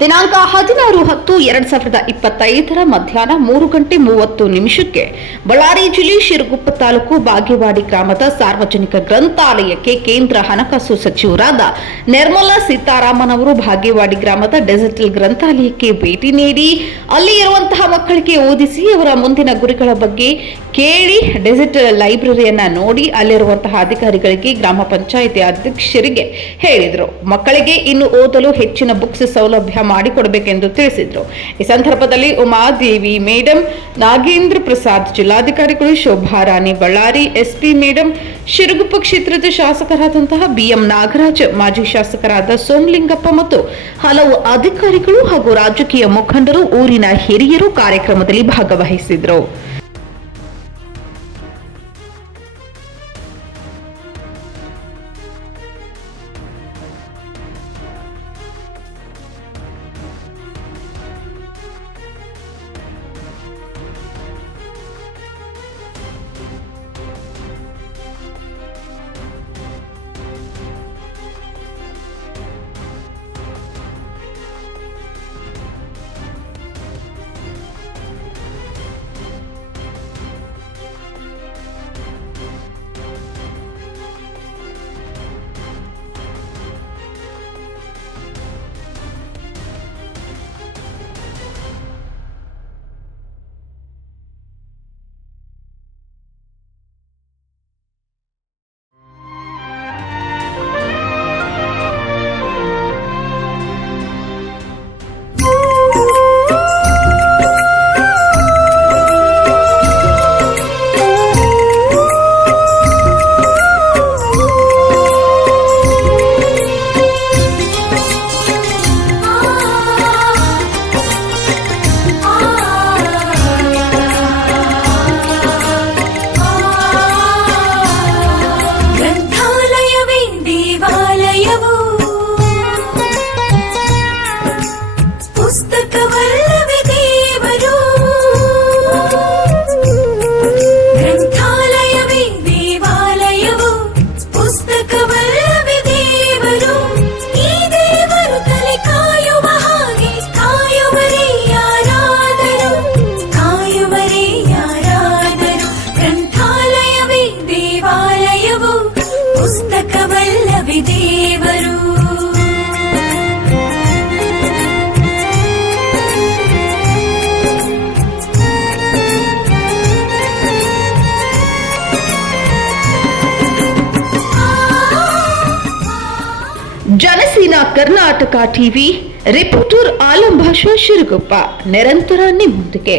ದಿನಾಂಕ 16/10/2025 ಮಧ್ಯಾಹ್ನ 3:30 ಬಳ್ಳಾರಿ ಜಿಲ್ಲೆ ಶಿರಗುಪ್ಪ ತಾಲೂಕು ಬಾಗೇವಾಡಿ ಗ್ರಾಮದ ಸಾರ್ವಜನಿಕ ಗ್ರಂಥಾಲಯಕ್ಕೆ ಕೇಂದ್ರ ಹಣಕಾಸು ಸಚಿವರಾದ ನಿರ್ಮಲಾ ಸೀತಾರಾಮನ್ ಅವರು ಬಾಗೇವಾಡಿ ಗ್ರಾಮದ ಡಿಜಿಟಲ್ ಗ್ರಂಥಾಲಯಕ್ಕೆ ಭೇಟಿ ನೀಡಿ ಅಲ್ಲಿ ಇರುವಂತಹ ಮಕ್ಕಳಿಗೆ ಓದಿಸಿ ಅವರ ಮುಂದಿನ ಗುರಿಗಳ ಬಗ್ಗೆ ಕೇಳಿ ಡಿಜಿಟಲ್ ಲೈಬ್ರರಿಯನ್ನ ನೋಡಿ ಅಲ್ಲಿರುವಂತಹ ಅಧಿಕಾರಿಗಳಿಗೆ ಗ್ರಾಮ ಪಂಚಾಯಿತಿ ಅಧ್ಯಕ್ಷರಿಗೆ ಹೇಳಿದರು. ಮಕ್ಕಳಿಗೆ ಇನ್ನು ಓದಲು ಹೆಚ್ಚಿನ ಬುಕ್ಸ್ ಸೌಲಭ್ಯ ಮಾಡಿಕೊಡಬೇಕೆಂದು ತಿಳಿಸಿದರು. ಈ ಸಂದರ್ಭದಲ್ಲಿ ಉಮಾದೇವಿ ಮೇಡಂ, ನಾಗೇಂದ್ರ ಪ್ರಸಾದ್ ಜಿಲ್ಲಾಧಿಕಾರಿಗಳು, ಶೋಭಾರಾಣಿ ಬಳ್ಳಾರಿ ಎಸ್ಪಿ ಮೇಡಂ, ಶಿರಗುಪ್ಪ ಕ್ಷೇತ್ರದ ಶಾಸಕರಾದಂತಹ BM ನಾಗರಾಜ್, ಮಾಜಿ ಶಾಸಕರಾದ ಸೋಮಲಿಂಗಪ್ಪ ಮತ್ತು ಹಲವು ಅಧಿಕಾರಿಗಳು ಹಾಗೂ ರಾಜಕೀಯ ಮುಖಂಡರು, ಊರಿನ ಹಿರಿಯರು ಕಾರ್ಯಕ್ರಮದಲ್ಲಿ ಭಾಗವಹಿಸಿದರು. ಜನಸೇನಾ ಕರ್ನಾಟಕ ಟಿವಿ ರಿಪೋರ್ಟರ್ ಆಲಂ ಭಾಷಾ ಶಿರಗುಪ್ಪ, ನಿರಂತರ ನಿಮ್ಮೊಂದಿಗೆ.